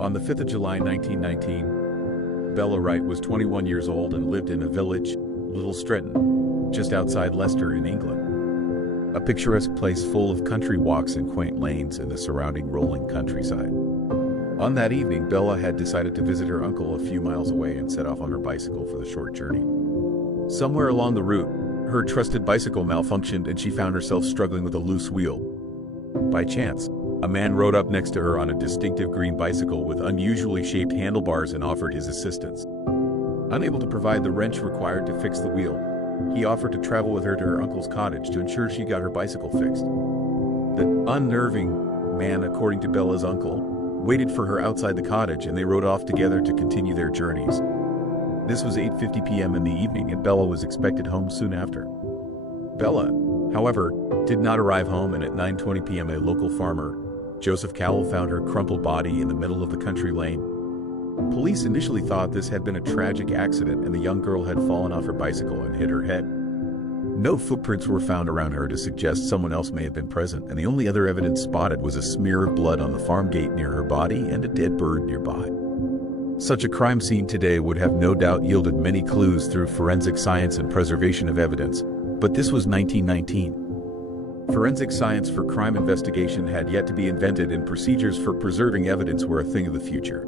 On the 5th of July 1919, Bella Wright was 21 years old and lived in a village, Little Stretton, just outside Leicester in England. A picturesque place full of country walks and quaint lanes in the surrounding rolling countryside. On that evening, Bella had decided to visit her uncle a few miles away and set off on her bicycle for the short journey. Somewhere along the route, her trusted bicycle malfunctioned and she found herself struggling with a loose wheel. By chance, a man rode up next to her on a distinctive green bicycle with unusually shaped handlebars and offered his assistance. Unable to provide the wrench required to fix the wheel, he offered to travel with her to her uncle's cottage to ensure she got her bicycle fixed. The unnerving man, according to Bella's uncle, waited for her outside the cottage and they rode off together to continue their journeys. This was 8:50 p.m. in the evening and Bella was expected home soon after. Bella, however, did not arrive home, and at 9:20 p.m. a local farmer, Joseph Cowell, found her crumpled body in the middle of the country lane. Police initially thought this had been a tragic accident and the young girl had fallen off her bicycle and hit her head. No footprints were found around her to suggest someone else may have been present, and the only other evidence spotted was a smear of blood on the farm gate near her body and a dead bird nearby. Such a crime scene today would have no doubt yielded many clues through forensic science and preservation of evidence, but this was 1919. Forensic science for crime investigation had yet to be invented, and procedures for preserving evidence were a thing of the future.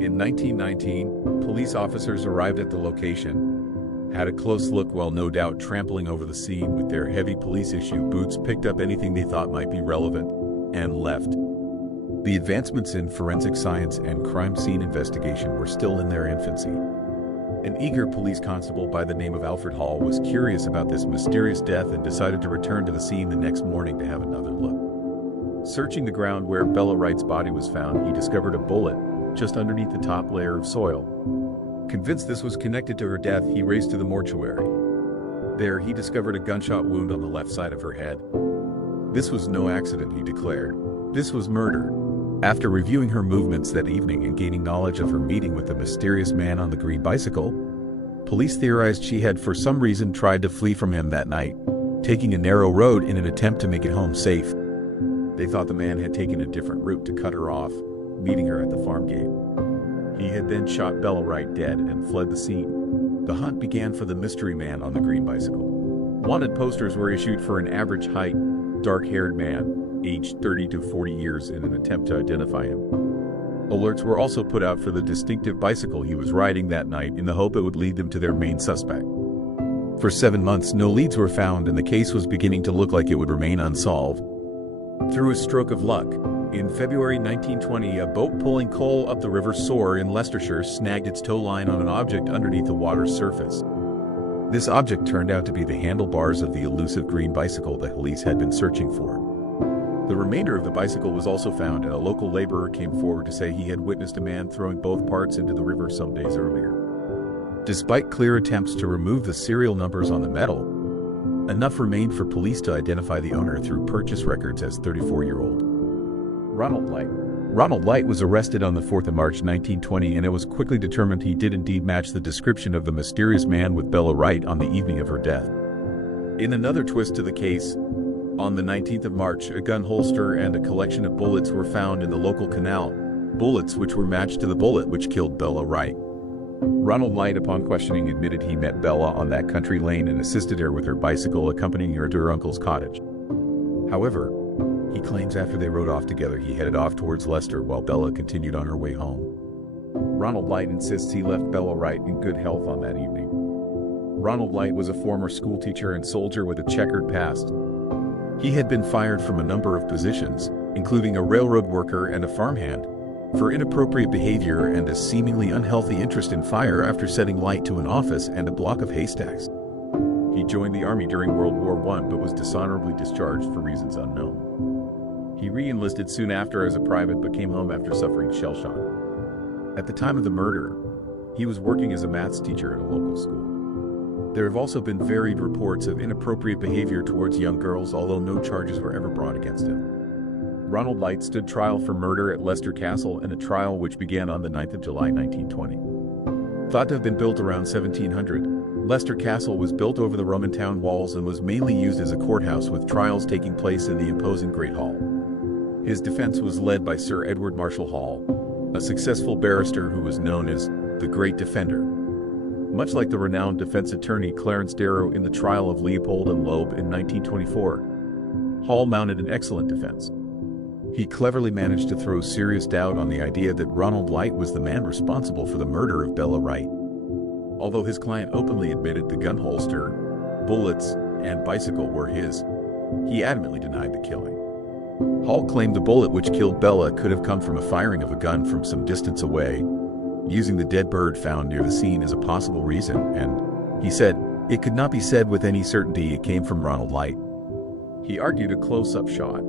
In 1919, police officers arrived at the location, had a close look while no doubt trampling over the scene with their heavy police-issue boots, picked up anything they thought might be relevant, and left. The advancements in forensic science and crime scene investigation were still in their infancy. An eager police constable by the name of Alfred Hall was curious about this mysterious death and decided to return to the scene the next morning to have another look. Searching the ground where Bella Wright's body was found, he discovered a bullet just underneath the top layer of soil. Convinced this was connected to her death, he raced to the mortuary. There, he discovered a gunshot wound on the left side of her head. This was no accident, he declared. This was murder. After reviewing her movements that evening and gaining knowledge of her meeting with the mysterious man on the green bicycle, police theorized she had for some reason tried to flee from him that night, taking a narrow road in an attempt to make it home safe. They thought the man had taken a different route to cut her off, meeting her at the farm gate. He had then shot Bella Wright dead and fled the scene. The hunt began for the mystery man on the green bicycle. Wanted posters were issued for an average height, dark-haired man, aged 30 to 40 years, in an attempt to identify him. Alerts were also put out for the distinctive bicycle he was riding that night in the hope it would lead them to their main suspect. For 7 months, no leads were found and the case was beginning to look like it would remain unsolved. Through a stroke of luck, in February 1920, a boat pulling coal up the River Soar in Leicestershire snagged its tow line on an object underneath the water's surface. This object turned out to be the handlebars of the elusive green bicycle the police had been searching for. The remainder of the bicycle was also found, and a local laborer came forward to say he had witnessed a man throwing both parts into the river some days earlier. Despite clear attempts to remove the serial numbers on the metal, enough remained for police to identify the owner through purchase records as 34-year-old Ronald Light. Ronald Light was arrested on the 4th of March 1920, and it was quickly determined he did indeed match the description of the mysterious man with Bella Wright on the evening of her death. In another twist to the case, on the 19th of March, a gun holster and a collection of bullets were found in the local canal, bullets which were matched to the bullet which killed Bella Wright. Ronald Light, upon questioning, admitted he met Bella on that country lane and assisted her with her bicycle, accompanying her to her uncle's cottage. However, he claims after they rode off together he headed off towards Leicester while Bella continued on her way home. Ronald Light insists he left Bella Wright in good health on that evening. Ronald Light was a former schoolteacher and soldier with a checkered past. He had been fired from a number of positions, including a railroad worker and a farmhand, for inappropriate behavior and a seemingly unhealthy interest in fire after setting light to an office and a block of haystacks. He joined the army during World War I but was dishonorably discharged for reasons unknown. He re-enlisted soon after as a private but came home after suffering shell shock. At the time of the murder, he was working as a maths teacher at a local school. There have also been varied reports of inappropriate behavior towards young girls, although no charges were ever brought against him. Ronald Light stood trial for murder at Leicester Castle in a trial which began on the 9th of July 1920. Thought to have been built around 1700, Leicester Castle was built over the Roman town walls and was mainly used as a courthouse, with trials taking place in the imposing Great Hall. His defense was led by Sir Edward Marshall Hall, a successful barrister who was known as the Great Defender. Much like the renowned defense attorney Clarence Darrow in the trial of Leopold and Loeb in 1924, Hall mounted an excellent defense. He cleverly managed to throw serious doubt on the idea that Ronald Light was the man responsible for the murder of Bella Wright. Although his client openly admitted the gun holster, bullets, and bicycle were his, he adamantly denied the killing. Hall claimed the bullet which killed Bella could have come from a firing of a gun from some distance away, using the dead bird found near the scene as a possible reason, and, he said, it could not be said with any certainty it came from Ronald Light. He argued a close-up shot,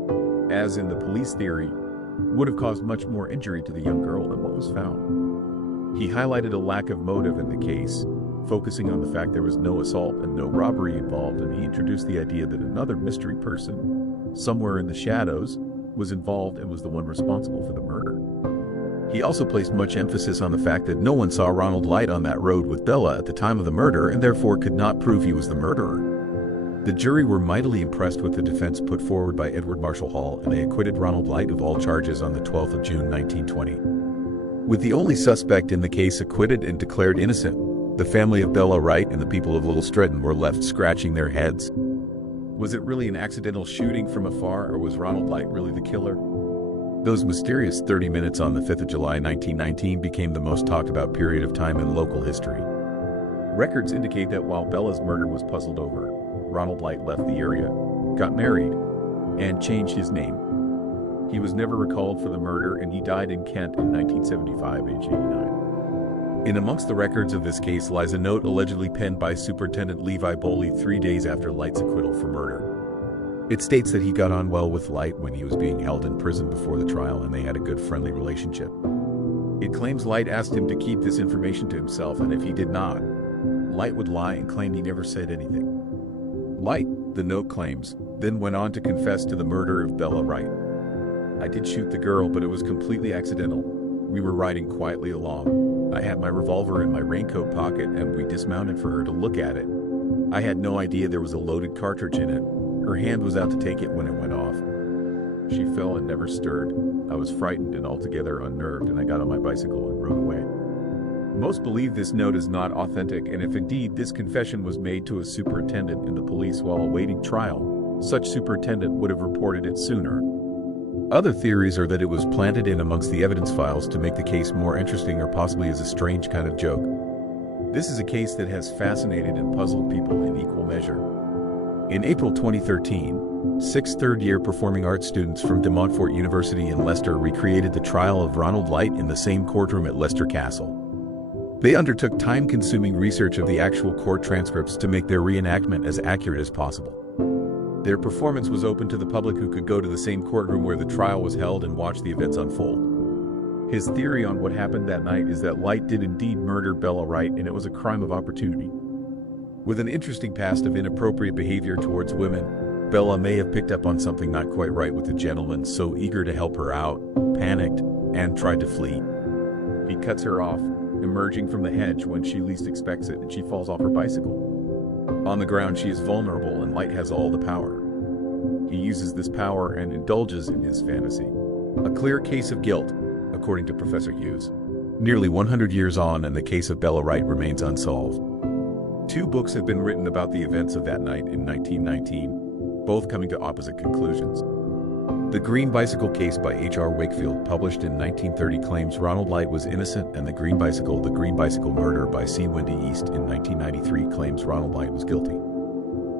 as in the police theory, would have caused much more injury to the young girl than what was found. He highlighted a lack of motive in the case, focusing on the fact there was no assault and no robbery involved, and he introduced the idea that another mystery person, somewhere in the shadows, was involved and was the one responsible for the murder. He also placed much emphasis on the fact that no one saw Ronald Light on that road with Bella at the time of the murder and therefore could not prove he was the murderer. The jury were mightily impressed with the defense put forward by Edward Marshall Hall, and they acquitted Ronald Light of all charges on the 12th of June 1920. With the only suspect in the case acquitted and declared innocent, the family of Bella Wright and the people of Little Stretton were left scratching their heads. Was it really an accidental shooting from afar, or was Ronald Light really the killer? Those mysterious 30 minutes on the 5th of July 1919 became the most talked about period of time in local history. Records indicate that while Bella's murder was puzzled over, Ronald Light left the area, got married, and changed his name. He was never recalled for the murder, and he died in Kent in 1975, age 89. In amongst the records of this case lies a note allegedly penned by Superintendent Levi Boley 3 days after Light's acquittal for murder. It states that he got on well with Light when he was being held in prison before the trial, and they had a good friendly relationship. It claims Light asked him to keep this information to himself, and if he did not, Light would lie and claim he never said anything. Light, the note claims, then went on to confess to the murder of Bella Wright. I did shoot the girl, but it was completely accidental. We were riding quietly along. I had my revolver in my raincoat pocket and we dismounted for her to look at it. I had no idea there was a loaded cartridge in it. Her hand was out to take it when it went off. She fell and never stirred. I was frightened and altogether unnerved, and I got on my bicycle and rode away. Most believe this note is not authentic, and if indeed this confession was made to a superintendent in the police while awaiting trial, such superintendent would have reported it sooner. Other theories are that it was planted in amongst the evidence files to make the case more interesting, or possibly as a strange kind of joke. This is a case that has fascinated and puzzled people in equal measure. In April 2013, 6 third-year performing arts students from De Montfort University in Leicester recreated the trial of Ronald Light in the same courtroom at Leicester Castle. They undertook time-consuming research of the actual court transcripts to make their reenactment as accurate as possible. Their performance was open to the public, who could go to the same courtroom where the trial was held and watch the events unfold. His theory on what happened that night is that Light did indeed murder Bella Wright, and it was a crime of opportunity. With an interesting past of inappropriate behavior towards women, Bella may have picked up on something not quite right with the gentleman so eager to help her out, panicked, and tried to flee. He cuts her off, emerging from the hedge when she least expects it, and she falls off her bicycle. On the ground, she is vulnerable, and Light has all the power. He uses this power and indulges in his fantasy. A clear case of guilt, according to Professor Hughes. Nearly 100 years on, and the case of Bella Wright remains unsolved. 2 books have been written about the events of that night in 1919, both coming to opposite conclusions. The Green Bicycle Case by H.R. Wakefield, published in 1930, claims Ronald Light was innocent, and The Green Bicycle Murder by C. Wendy East in 1993 claims Ronald Light was guilty.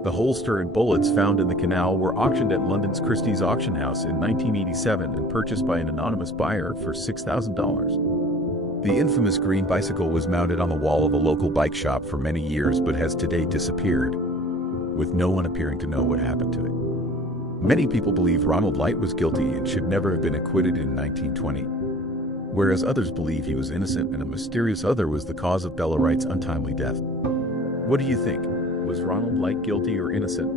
The holster and bullets found in the canal were auctioned at London's Christie's auction house in 1987 and purchased by an anonymous buyer for $6,000. The infamous green bicycle was mounted on the wall of a local bike shop for many years, but has today disappeared, with no one appearing to know what happened to it. Many people believe Ronald Light was guilty and should never have been acquitted in 1920, whereas others believe he was innocent and a mysterious other was the cause of Bella Wright's untimely death. What do you think? Was Ronald Light guilty or innocent?